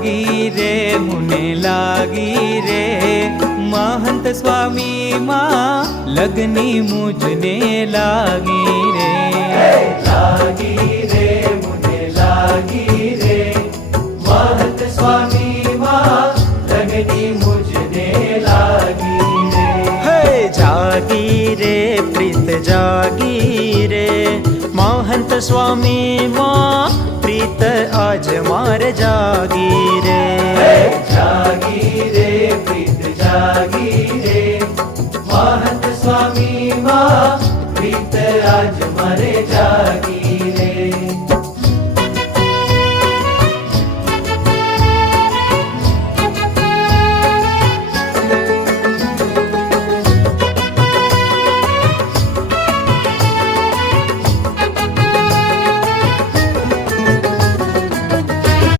लागी रे मुने लागी रे महंत स्वामी माँ लगनी मुझने लागी रे लागी रे मुने लागी रे महंत स्वामी माँ लगनी मुझने लागी रे जागी रे प्रीत जागी रे महंत स्वामी माँ प्रीत आज मार जागी रे जागी रे प्रीत जागी